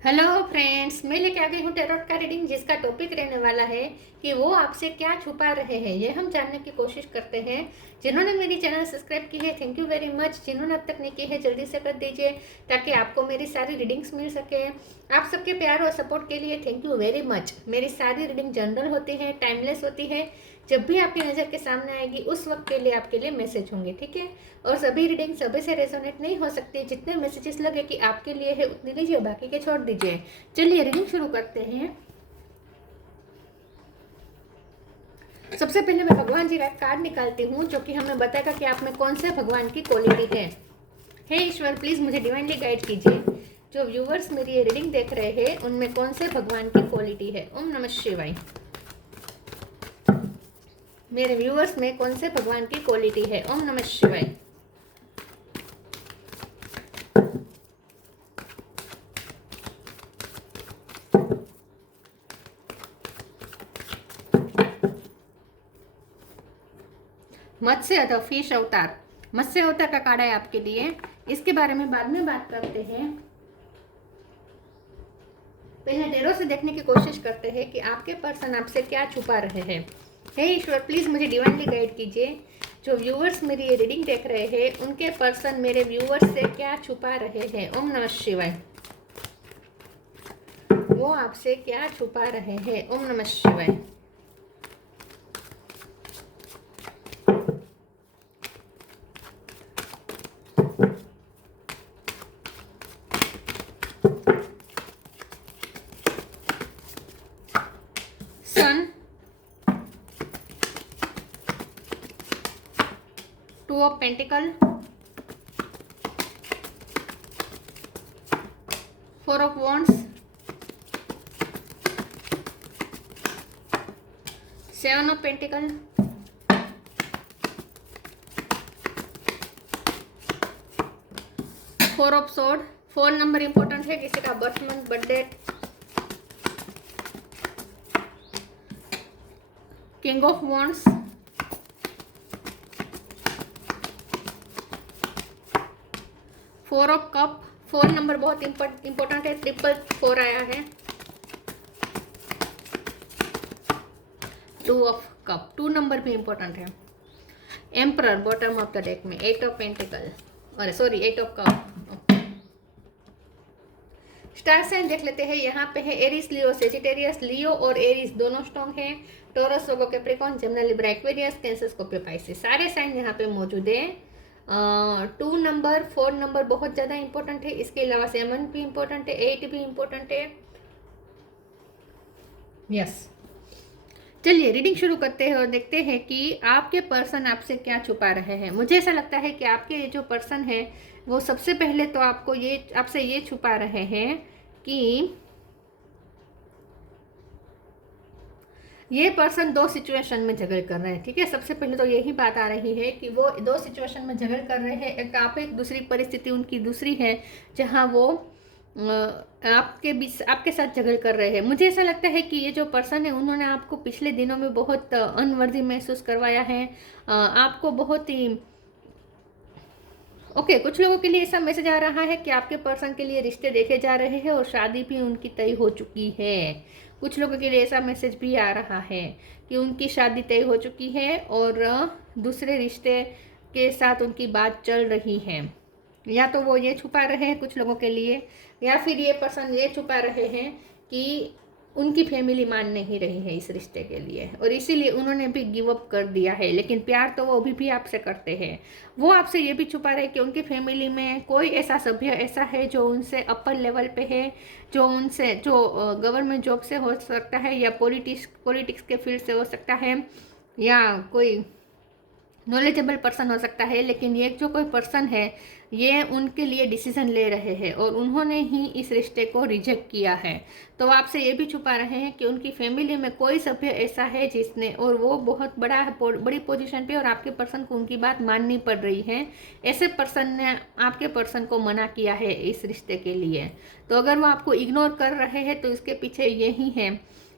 Hello friends, मैं लेके आ गई हूँ टैरोट का रीडिंग, जिसका टॉपिक रहने वाला है कि वो आपसे क्या छुपा रहे हैं। ये हम जानने की कोशिश करते हैं। जिन्होंने मेरी चैनल सब्सक्राइब की है, थैंक यू वेरी मच। जिन्होंने अब तक नहीं की है, जल्दी से कर दीजिए ताकि आपको मेरी सारी रीडिंग्स मिल सके। आप सबके प्यार और सपोर्ट के लिए थैंक यू वेरी मच। मेरी सारी रीडिंग जनरल होती है, टाइमलेस होती है। जब भी आपकी नज़र के सामने आएगी उस वक्त के लिए आपके लिए मैसेज होंगे, ठीक है। और सभी रीडिंग सभी से रेजोनेट नहीं हो सकती। जितने मैसेजेस लगे कि आपके लिए है उतने लीजिए, बाकी के छोड़ दीजिए। चलिए रीडिंग शुरू करते हैं। सबसे पहले मैं भगवान जी का कार्ड निकालती हूँ, जो कि हमें बताएगा कि आप में कौन से भगवान की क्वालिटी है। हे ईश्वर, प्लीज मुझे डिवाइनली गाइड कीजिए। जो व्यूवर्स मेरी ये रीडिंग देख रहे हैं उनमें कौन से भगवान की क्वालिटी है। ओम नमः शिवाय। मेरे व्यूवर्स में कौन से भगवान की क्वालिटी है। ओम नमः शिवाय। मत्स्य द फिश अवतार, मत्स्य अवतार का कार्ड है आपके लिए। इसके बारे में बाद में बात करते हैं। पहले डेरो से देखने की कोशिश करते हैं कि आपके पर्सन आपसे क्या छुपा रहे हैं। हे ईश्वर, प्लीज मुझे डिवाइनली गाइड कीजिए। जो व्यूअर्स मेरी ये रीडिंग देख रहे हैं उनके पर्सन मेरे व्यूअर्स से क्या छुपा रहे हैं। ओम नमः शिवाय। वो आपसे क्या छुपा रहे हैं। ओम नमः शिवाय। Sun, 2 of pentacle, 4 of wands, 7 of pentacle, 4 of sword. 4 number important है, किसी का birth month, birthday. King of wands, 4 of cup. 4 number बहुत इंपॉर्टेंट है, 444 आया है। 2 ऑफ कप, 2 नंबर भी इंपॉर्टेंट है। Emperor bottom of the deck में, 8 ऑफ पेंटिकल, अरे sorry 8 of cup. Star sign देख लेते हैं। यहाँ पे है एरिस, लियो, सेजिटेरियस। लियो और एरिस दोनों स्ट्रॉन्ग है। Taurus, Virgo, Capricorn, Gemini, Libra, Aquarius, Cancer, Scorpio, Pisces, सारे साइन यहाँ पे मौजूद है। 2 नंबर, 4 नंबर बहुत ज़्यादा इंपॉर्टेंट है। इसके अलावा 7 भी इंपॉर्टेंट है, 8 भी इंपॉर्टेंट है। यस, चलिए रीडिंग शुरू करते हैं और देखते हैं कि आपके पर्सन आपसे क्या छुपा रहे हैं। मुझे ऐसा लगता है कि आपके जो पर्सन है वो सबसे पहले तो आपसे ये छुपा रहे हैं कि ये पर्सन 2 सिचुएशन में झगड़ कर रहे हैं, ठीक है। सबसे पहले तो यही बात आ रही है कि वो 2 सिचुएशन में झगड़ कर रहे हैं। एक आप, एक दूसरी परिस्थिति उनकी दूसरी है जहां वो आपके साथ झगड़ कर रहे हैं। मुझे ऐसा लगता है कि ये जो पर्सन है उन्होंने आपको पिछले दिनों में बहुत अनवर्दी महसूस करवाया है। आपको बहुत ही कुछ लोगों के लिए ऐसा मैसेज आ रहा है कि आपके पर्सन के लिए रिश्ते देखे जा रहे हैं और शादी भी उनकी तय हो चुकी है। कुछ लोगों के लिए ऐसा मैसेज भी आ रहा है कि उनकी शादी तय हो चुकी है और दूसरे रिश्ते के साथ उनकी बात चल रही है। या तो वो ये छुपा रहे हैं कुछ लोगों के लिए, या फिर ये पर्सन ये छुपा रहे हैं कि उनकी फैमिली मान नहीं रही है इस रिश्ते के लिए और इसीलिए उन्होंने भी गिव अप कर दिया है। लेकिन प्यार तो वो अभी भी आपसे करते हैं। वो आपसे ये भी छुपा रहे कि उनकी फैमिली में कोई ऐसा सभ्य ऐसा है जो उनसे अपर लेवल पे है, जो गवर्नमेंट जॉब से हो सकता है या पॉलिटिक्स के फील्ड से हो सकता है या कोई नॉलेजेबल पर्सन हो सकता है। लेकिन ये जो कोई पर्सन है ये उनके लिए डिसीजन ले रहे हैं और उन्होंने ही इस रिश्ते को रिजेक्ट किया है। तो आपसे ये भी छुपा रहे हैं कि उनकी फैमिली में कोई सभ्य ऐसा है जिसने, और वो बहुत बड़ी पोजीशन पे और आपके पर्सन को उनकी बात माननी पड़ रही है। ऐसे पर्सन ने आपके पर्सन को मना किया है इस रिश्ते के लिए। तो अगर वो आपको इग्नोर कर रहे हैं तो इसके पीछे यही है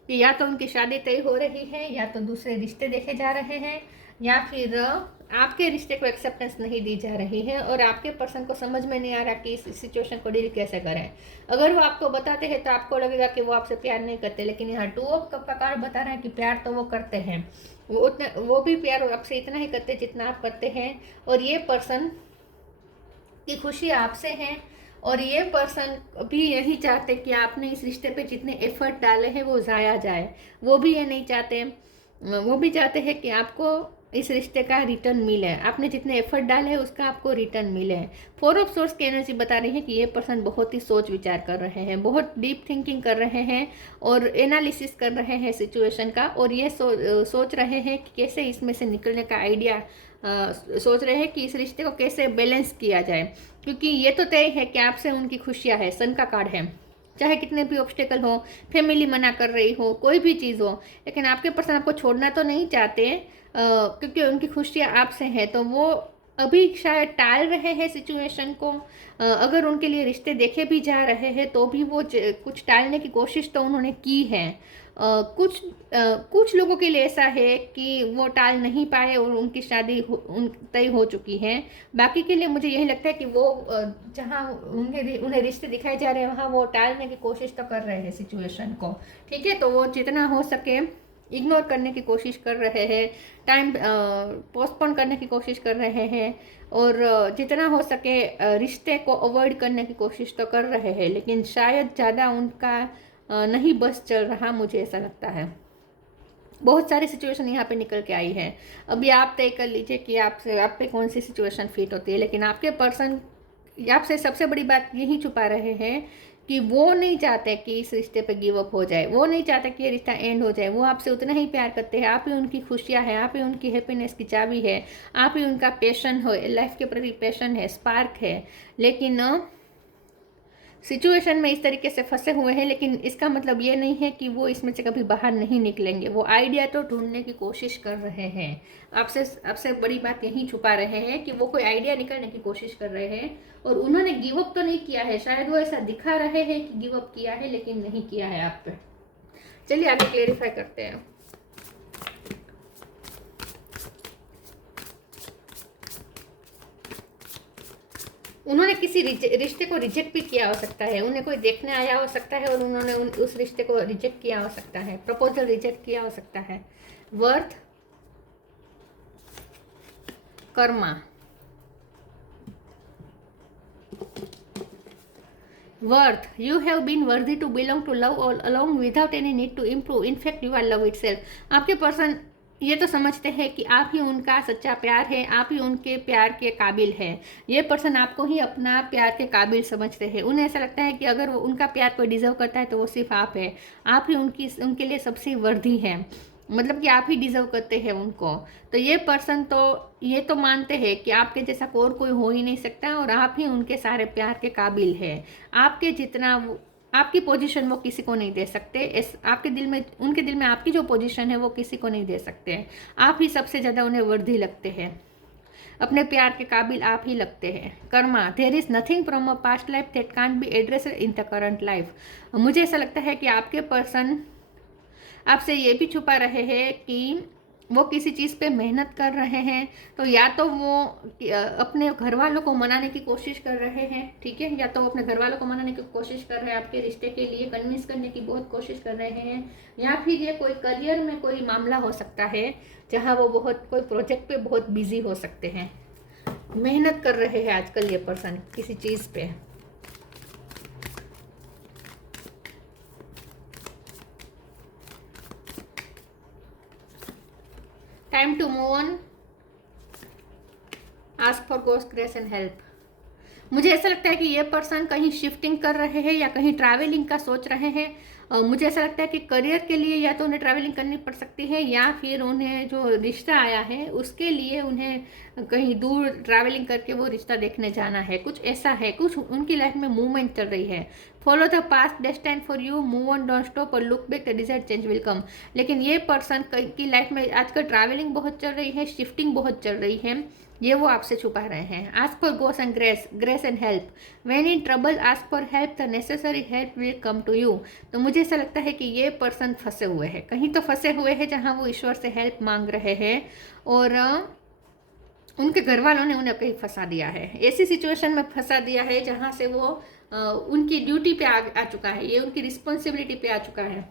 कि या तो उनकी शादी तय हो रही है, या तो दूसरे रिश्ते देखे जा रहे हैं, या फिर आपके रिश्ते को एक्सेप्टेंस नहीं दी जा रही है और आपके पर्सन को समझ में नहीं आ रहा कि इस सिचुएशन को डील कैसे करें। अगर वो आपको बताते हैं तो आपको लगेगा कि वो आपसे प्यार नहीं करते, लेकिन यहाँ 2 ऑफ कप का कार्ड बता रहा है कि प्यार तो वो करते हैं। वो भी प्यार आपसे इतना ही करते जितना आप करते हैं। और ये पर्सन की खुशी आपसे है और ये पर्सन भी यही चाहते कि आपने इस रिश्ते पे जितने एफर्ट डाले हैं वो ज़ाया जाए। वो भी ये नहीं चाहते, वो भी चाहते हैं कि आपको इस रिश्ते का रिटर्न मिले, आपने जितने एफर्ट डाले हैं उसका आपको रिटर्न मिले। 4 ऑफ सोर्स की एनर्जी बता रही है कि ये पर्सन बहुत ही सोच विचार कर रहे हैं, बहुत डीप थिंकिंग कर रहे हैं और एनालिसिस कर रहे हैं सिचुएशन का। और ये सोच रहे हैं कि कैसे इसमें से निकलने का आइडिया सोच रहे हैं कि इस रिश्ते को कैसे बैलेंस किया जाए। क्योंकि ये तो तय है कि आपसे उनकी खुशियाँ है, सन का कार्ड है। चाहे कितने भी ऑब्स्टेकल हो, फैमिली मना कर रही हो, कोई भी चीज़ हो, लेकिन आपके पर्सन आपको छोड़ना तो नहीं चाहते क्योंकि उनकी खुशियाँ आपसे हैं। तो वो अभी शायद टाल रहे हैं सिचुएशन को। अगर उनके लिए रिश्ते देखे भी जा रहे हैं तो भी वो कुछ टालने की कोशिश तो उन्होंने की है। कुछ लोगों के लिए ऐसा है कि वो टाल नहीं पाए और उनकी शादी तय हो चुकी है। बाकी के लिए मुझे यही लगता है कि वो जहाँ उन्हें रिश्ते दिखाए जा रहे हैं वहाँ वो टालने की कोशिश तो कर रहे हैं सिचुएशन को। ठीक है, तो वो जितना हो सके इग्नोर करने की कोशिश कर रहे हैं, टाइम पोस्टपोन करने की कोशिश कर रहे हैं और जितना हो सके रिश्ते को अवॉइड करने की कोशिश तो कर रहे हैं। लेकिन शायद ज़्यादा उनका नहीं बस चल रहा, मुझे ऐसा लगता है। बहुत सारी सिचुएशन यहाँ पे निकल के आई है। अभी आप तय कर लीजिए कि आप पे कौन सी सिचुएशन फिट होती है। लेकिन आपके पर्सन आपसे सबसे बड़ी बात यही छुपा रहे हैं कि वो नहीं चाहते कि इस रिश्ते पे गिव अप हो जाए, वो नहीं चाहते कि ये रिश्ता एंड हो जाए। वो आपसे उतना ही प्यार करते हैं, आप ही उनकी खुशियाँ हैं, आप ही उनकी हैप्पीनेस की चाबी है, आप ही उनका पैशन हो, लाइफ के प्रति पैशन है, स्पार्क है। लेकिन सिचुएशन में इस तरीके से फंसे हुए हैं, लेकिन इसका मतलब ये नहीं है कि वो इसमें से कभी बाहर नहीं निकलेंगे। वो आइडिया तो ढूंढने की कोशिश कर रहे हैं। आपसे बड़ी बात यही छुपा रहे हैं कि वो कोई आइडिया निकालने की कोशिश कर रहे हैं और उन्होंने गिव अप तो नहीं किया है। शायद वो ऐसा दिखा रहे हैं कि गिव अप किया है, लेकिन नहीं किया है आप पे। चलिए आगे क्लेरिफाई करते हैं। उन्होंने किसी रिश्ते को रिजेक्ट भी किया हो सकता है, उन्हें कोई देखने आया हो सकता है और उन्होंने उस रिश्ते को रिजेक्ट किया हो सकता है, प्रपोजल रिजेक्ट किया हो सकता है। Worth, karma, worth, you have been worthy to belong to love all along without any need to improve, in fact you are love itself. आपके पर्सन ये तो समझते हैं कि आप ही उनका सच्चा प्यार है, आप ही उनके प्यार के काबिल है। ये पर्सन आपको ही अपना प्यार के काबिल समझते हैं। उन्हें ऐसा लगता है कि अगर वो उनका प्यार कोई डिजर्व करता है तो वो सिर्फ आप है। आप ही उनके लिए सबसे वर्दी है, मतलब कि आप ही डिजर्व करते हैं उनको। तो ये पर्सन तो ये तो मानते हैं कि आपके जैसा और कोई हो ही नहीं सकता और आप ही उनके सारे प्यार के काबिल है। आपके जितना आपकी पोजीशन वो किसी को नहीं दे सकते। आपके दिल में, उनके दिल में आपकी जो पोजीशन है वो किसी को नहीं दे सकते। आप ही सबसे ज़्यादा उन्हें वर्दी लगते हैं, अपने प्यार के काबिल आप ही लगते हैं। Karma, there is nothing from a past life that can't be addressed in the current life. मुझे ऐसा लगता है कि आपके पर्सन आपसे ये भी छुपा रहे हैं कि वो किसी चीज़ पे मेहनत कर रहे हैं। तो या तो वो अपने घर वालों को मनाने की कोशिश कर रहे हैं, ठीक है, या तो वो अपने घर वालों को मनाने की कोशिश कर रहे हैं, आपके रिश्ते के लिए कन्विंस करने की बहुत कोशिश कर रहे हैं। या फिर ये कोई करियर में कोई मामला हो सकता है जहाँ वो बहुत कोई प्रोजेक्ट पे बहुत बिजी हो सकते हैं। मेहनत कर रहे हैं आजकल ये पर्सन किसी चीज़ पे। Time to move on, ask for God's grace and help. मुझे ऐसा लगता है कि ये पर्सन कहीं शिफ्टिंग कर रहे हैं या कहीं ट्रैवलिंग का सोच रहे हैं। मुझे ऐसा लगता है कि करियर के लिए या तो उन्हें ट्रैवलिंग करनी पड़ सकती है या फिर उन्हें जो रिश्ता आया है उसके लिए उन्हें कहीं दूर ट्रैवलिंग करके वो रिश्ता देखने जाना है। कुछ ऐसा है, कुछ उनकी लाइफ में मूवमेंट चल रही है। Follow the past destined for you, move on, don't stop और look back, the desired change will come. लेकिन ये पर्सन की लाइफ में आजकल ट्रैवलिंग बहुत चल रही है, शिफ्टिंग बहुत चल रही है, ये वो आपसे छुपा रहे हैं। Ask for God's and grace and help. When in trouble ask for help, the necessary help will come to you. तो मुझे ऐसा लगता है कि ये पर्सन फंसे हुए हैं, कहीं तो फंसे हुए हैं जहाँ वो ईश्वर से हेल्प मांग रहे हैं और उनके घर वालों ने उन्हें कहीं फंसा दिया है, ऐसी सिचुएशन में फंसा दिया है जहाँ से वो उनकी ड्यूटी पे आ चुका है, ये उनकी रिस्पॉन्सिबिलिटी पे आ चुका है,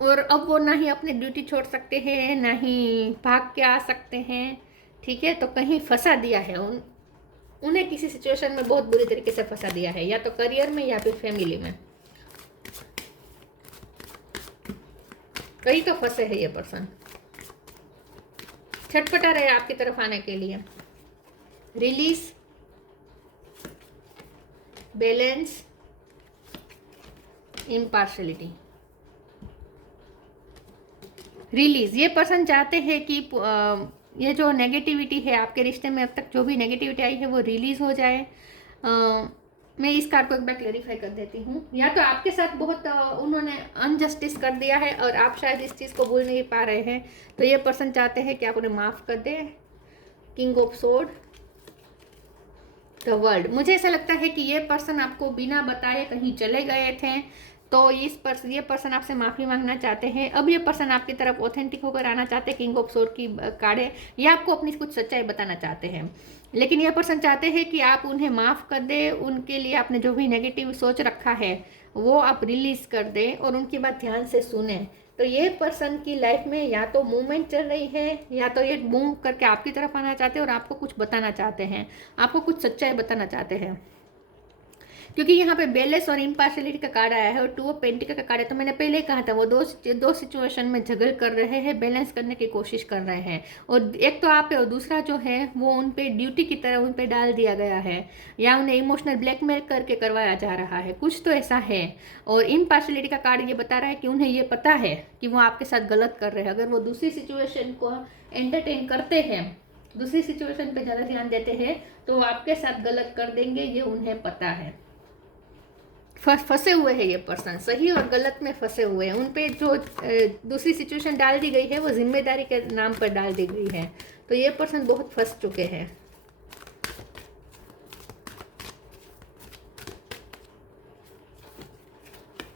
और अब वो ना ही अपनी ड्यूटी छोड़ सकते हैं ना ही भाग के आ सकते हैं। ठीक है, तो कहीं फंसा दिया है उन्हें किसी सिचुएशन में बहुत बुरी तरीके से फंसा दिया है, या तो करियर में या फिर फैमिली में, कहीं तो फंसे है ये पर्सन, छटपटा रहे आपकी तरफ आने के लिए। Release, balance, impartiality. रिलीज, ये पर्सन चाहते हैं कि ये जो नेगेटिविटी है आपके रिश्ते में, अब तक जो भी नेगेटिविटी आई है वो रिलीज हो जाए। मैं इस कार्ड को एक बार क्लेरिफाई कर देती हूँ। या तो आपके साथ बहुत उन्होंने अनजस्टिस कर दिया है और आप शायद इस चीज़ को भूल नहीं पा रहे हैं, तो ये पर्सन चाहते हैं कि आप उन्हें माफ़ कर दें। King of sword, the world. मुझे ऐसा लगता है कि ये पर्सन आपको बिना बताए कहीं चले गए थे, तो ये पर्सन आपसे माफ़ी मांगना चाहते हैं। अब ये पर्सन आपकी तरफ ऑथेंटिक होकर आना चाहते हैं, किंग ऑफ सोर्ड की कार्ड है, या आपको अपनी कुछ सच्चाई बताना चाहते हैं। लेकिन ये पर्सन चाहते हैं कि आप उन्हें माफ़ कर दें, उनके लिए आपने जो भी नेगेटिव सोच रखा है वो आप रिलीज़ कर दें और उनकी बात ध्यान से सुने। तो ये पर्सन की लाइफ में या तो मूवमेंट चल रही है, या तो ये मूव करके आपकी तरफ आना चाहते हैं और आपको कुछ बताना चाहते हैं, आपको कुछ सच्चाई बताना चाहते हैं। क्योंकि यहाँ पे बैलेंस और इम्पार्शलिटी का कार्ड आया है और टू ऑफ पेंटिकल का कार्ड है, तो मैंने पहले ही कहा था वो दो सिचुएशन में झगड़ कर रहे हैं, बैलेंस करने की कोशिश कर रहे हैं, और एक तो आप है और दूसरा जो है वो उन पे ड्यूटी की तरह उन पे डाल दिया गया है, या उन्हें इमोशनल ब्लैकमेल करके करवाया जा रहा है, कुछ तो ऐसा है। और इम्पार्शलिटी का कार्ड ये बता रहा है कि उन्हें ये पता है कि वो आपके साथ गलत कर रहे हैं। अगर वो दूसरी सिचुएशन को एंटरटेन करते हैं, दूसरी सिचुएशन पे ज़्यादा ध्यान देते हैं, तो वो आपके साथ गलत कर देंगे, ये उन्हें पता है। फंसे हुए हैं ये पर्सन, सही और गलत में फंसे हुए हैं। उन पे जो दूसरी सिचुएशन डाल दी गई है वो जिम्मेदारी के नाम पर डाल दी गई है, तो ये पर्सन बहुत फंस चुके हैं।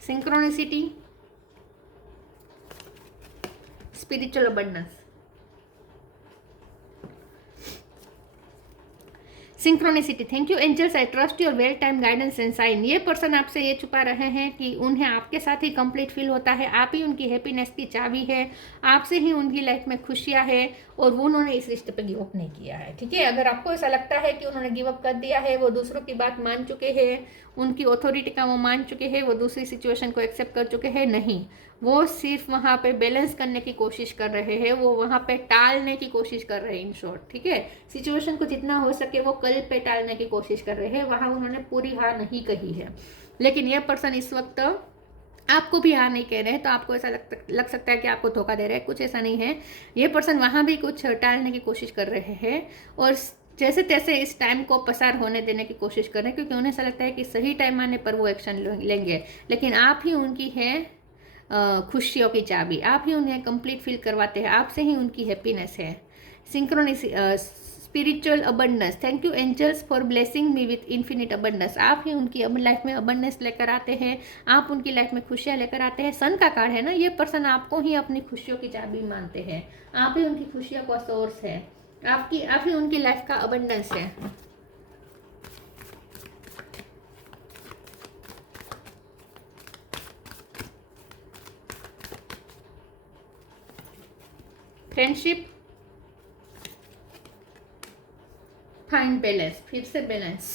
Synchronicity, spiritual abundance. Synchronicity, thank you angels, I trust your well time guidance and sign. ये पर्सन आपसे ये छुपा रहे हैं कि उन्हें आपके साथ ही कंप्लीट फील होता है, आप ही उनकी हैप्पीनेस की चाबी है, आपसे ही उनकी लाइफ में खुशियां है, और वो उन्होंने इस रिश्ते पे गिव अप नहीं किया है। ठीक है, अगर आपको ऐसा लगता है कि उन्होंने गिव अप कर दिया है, वो दूसरों की बात मान चुके हैं, उनकी अथॉरिटी का वो मान चुके हैं, वो दूसरी सिचुएशन को एक्सेप्ट कर चुके हैं, नहीं, वो सिर्फ वहाँ पे बैलेंस करने की कोशिश कर रहे हैं, वो वहाँ पे टालने की कोशिश कर रहे हैं। इन शॉर्ट, ठीक है, सिचुएशन को जितना हो सके वो कल पे टालने की कोशिश कर रहे हैं, वहाँ उन्होंने पूरी हार नहीं कही है। लेकिन ये पर्सन इस वक्त आपको भी हाँ नहीं कह रहे हैं, तो आपको ऐसा लग सकता है कि आपको धोखा दे रहे हैं, कुछ ऐसा नहीं है। ये पर्सन वहाँ भी कुछ टालने की कोशिश कर रहे हैं और जैसे तैसे इस टाइम को पसार होने देने की कोशिश कर रहे हैं, क्योंकि उन्हें ऐसा लगता है कि सही टाइम आने पर वो एक्शन लेंगे। लेकिन आप ही उनकी है खुशियों की चाबी, आप ही उन्हें कंप्लीट फील करवाते हैं, आपसे ही उनकी हैप्पीनेस है। Spiritual abundance, thank you angels for blessing me with infinite abundance. आप ही उनकी लाइफ में अबंडेंस लेकर आते हैं, आप उनकी लाइफ में खुशियाँ लेकर आते हैं। सन का कार्ड है ना, ये पर्सन आपको ही अपनी खुशियों की चाबी मानते हैं, आप ही उनकी खुशियों का सोर्स है, आप ही उनकी लाइफ का अबंडेंस है। फ्रेंडशिप, फाइंड बैलेंस, फिर से balance.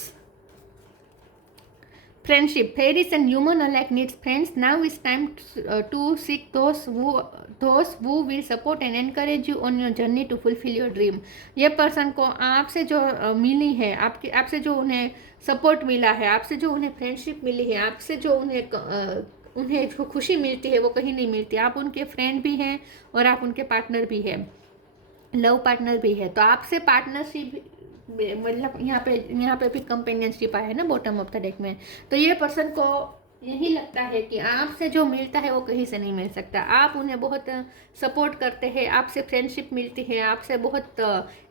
Friendship, fairies and human alike needs friends, now is time to seek those who will support and encourage you on your journey to fulfill your dream। ये person को आपसे जो मिली है, आपसे जो उन्हें सपोर्ट मिला है, आपसे जो उन्हें फ्रेंडशिप मिली है, आपसे जो उन्हें जो खुशी मिलती है वो कहीं नहीं मिलती। आप उनके फ्रेंड भी हैं और आप उनके पार्टनर भी हैं, लव पार्टनर भी है। तो आपसे पार्टनरशिप, मतलब यहाँ पे भी कंपेनियनशिप आया है ना बॉटम ऑफ द डेक में। तो ये पर्सन को यही लगता है कि आपसे जो मिलता है वो कहीं से नहीं मिल सकता। आप उन्हें बहुत सपोर्ट करते हैं, आपसे फ्रेंडशिप मिलती है, आपसे बहुत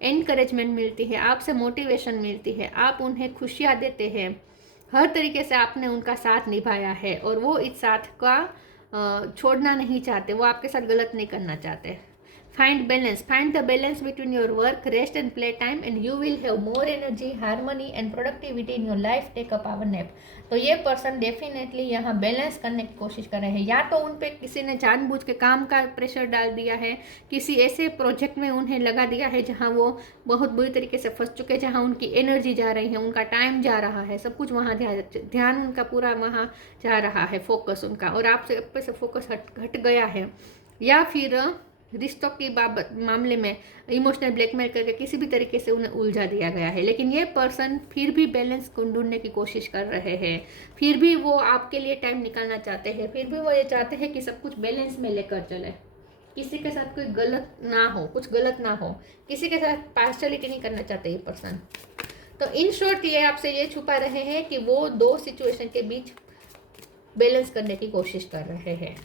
एनकरेजमेंट मिलती है, आपसे मोटिवेशन मिलती है, आप उन्हें खुशियाँ देते हैं, हर तरीके से आपने उनका साथ निभाया है और वो इस साथ का छोड़ना नहीं चाहते, वो आपके साथ गलत नहीं करना चाहते। Find the balance between your work, rest and play time, and you will have more energy, harmony and productivity in your life. Take a power nap. तो ये पर्सन डेफिनेटली यहाँ बैलेंस करने की कोशिश कर रहे हैं। या तो उन पे किसी ने जानबूझ के काम का प्रेशर डाल दिया है, किसी ऐसे प्रोजेक्ट में उन्हें लगा दिया है जहाँ वो बहुत बुरी तरीके से फंस चुके हैं, जहाँ उनकी एनर्जी जा रही है, उनका टाइम जा रहा है, सब कुछ वहाँ ध्यान उनका पूरा वहाँ जा रहा है, फोकस उनका, और आपसे पे से फोकस हट गया है। या फिर रिश्तों की बाबत मामले में इमोशनल ब्लैकमेल करके किसी भी तरीके से उन्हें उलझा दिया गया है। लेकिन ये पर्सन फिर भी बैलेंस को ढूंढने की कोशिश कर रहे हैं, फिर भी वो आपके लिए टाइम निकालना चाहते हैं, फिर भी वो ये चाहते हैं कि सब कुछ बैलेंस में लेकर चले, किसी के साथ कोई गलत ना हो, कुछ गलत ना हो, किसी के साथ पार्शलिटी नहीं करना चाहते ये पर्सन। तो इन शॉर्ट ये आपसे ये छुपा रहे हैं कि वो दो सिचुएशन के बीच बैलेंस करने की कोशिश कर रहे हैं।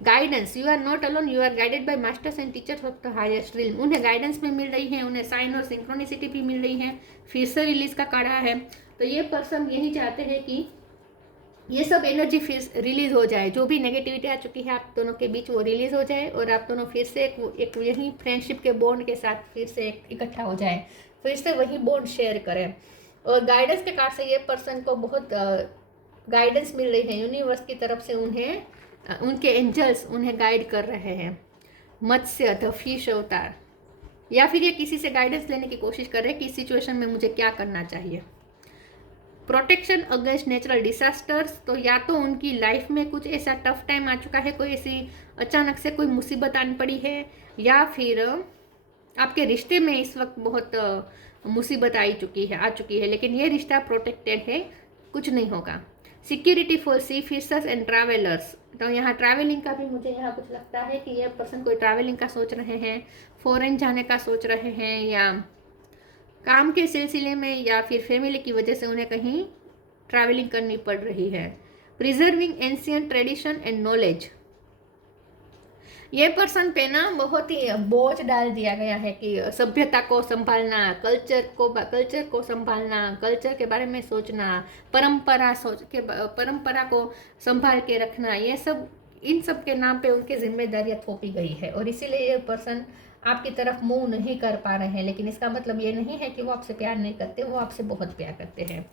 Guidance, you are not alone, you are guided by masters and teachers of the highest realm. उन्हें गाइडेंस भी मिल रही है, उन्हें साइन और सिंक्रोनिसिटी भी मिल रही है, फिर से रिलीज का कार्ड है। तो ये पर्सन यही चाहते हैं कि ये सब एनर्जी फिर रिलीज हो जाए, जो भी नेगेटिविटी आ चुकी है आप दोनों के बीच वो रिलीज हो जाए, और आप दोनों फिर से एक यही फ्रेंडशिप के बॉन्ड के साथ फिर से इकट्ठा हो जाए, फिर से वही बॉन्ड शेयर करें। और गाइडेंस के कार्ड से ये पर्सन को बहुत गाइडेंस मिल रही है, यूनिवर्स की तरफ से उन्हें उनके एंजल्स उन्हें गाइड कर रहे हैं। मत्स्य द फिश अवतार, या फिर ये किसी से गाइडेंस लेने की कोशिश कर रहे हैं कि इस सिचुएशन में मुझे क्या करना चाहिए। प्रोटेक्शन अगेंस्ट नेचुरल डिसास्टर्स, तो या तो उनकी लाइफ में कुछ ऐसा टफ टाइम आ चुका है, कोई ऐसी अचानक से कोई मुसीबत आन पड़ी है, या फिर आपके रिश्ते में इस वक्त बहुत मुसीबत आ चुकी है, लेकिन ये रिश्ता प्रोटेक्टेड है, कुछ नहीं होगा। Security for sea fishers and travellers, तो यहाँ ट्रैवलिंग का भी मुझे यहाँ कुछ लगता है कि ये पर्सन कोई ट्रैवलिंग का सोच रहे हैं, फॉरेन जाने का सोच रहे हैं, या काम के सिलसिले में, या फिर फैमिली की वजह से उन्हें कहीं ट्रैवलिंग करनी पड़ रही है। Preserving ancient tradition and knowledge, ये पर्सन पे ना बहुत ही बोझ डाल दिया गया है कि सभ्यता को संभालना, कल्चर को संभालना, कल्चर के बारे में सोचना, परंपरा को संभाल के रखना, ये सब इन सब के नाम पे उनकी जिम्मेदारियां थोपी गई है, और इसीलिए ये पर्सन आपकी तरफ मूव नहीं कर पा रहे हैं। लेकिन इसका मतलब ये नहीं है कि वो आपसे प्यार नहीं करते, वो आपसे बहुत प्यार करते हैं।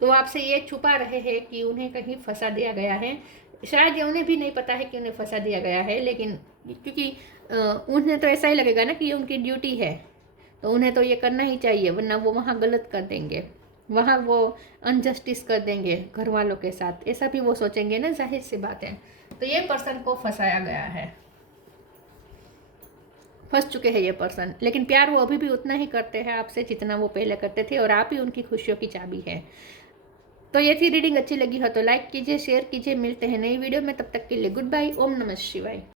तो वो आपसे ये छुपा रहे हैं कि उन्हें कहीं फंसा दिया गया है, शायद ये उन्हें भी नहीं पता है कि उन्हें फंसा दिया गया है, लेकिन क्योंकि उन्हें तो ऐसा ही लगेगा ना कि ये उनकी ड्यूटी है, तो उन्हें तो ये करना ही चाहिए, वरना वो वहाँ गलत कर देंगे, वहाँ वो अनजस्टिस कर देंगे घर वालों के साथ, ऐसा भी वो सोचेंगे ना, जाहिर सी बात है। तो ये पर्सन को फंसाया गया है, फंस चुके हैं ये पर्सन, लेकिन प्यार वो अभी भी उतना ही करते हैं आपसे जितना वो पहले करते थे, और आप ही उनकी खुशियों की चाबी है। तो ये थी रीडिंग, अच्छी लगी हो तो लाइक कीजिए, शेयर कीजिए, मिलते हैं नई वीडियो में, तब तक के लिए गुड बाय, ओम नमः शिवाय।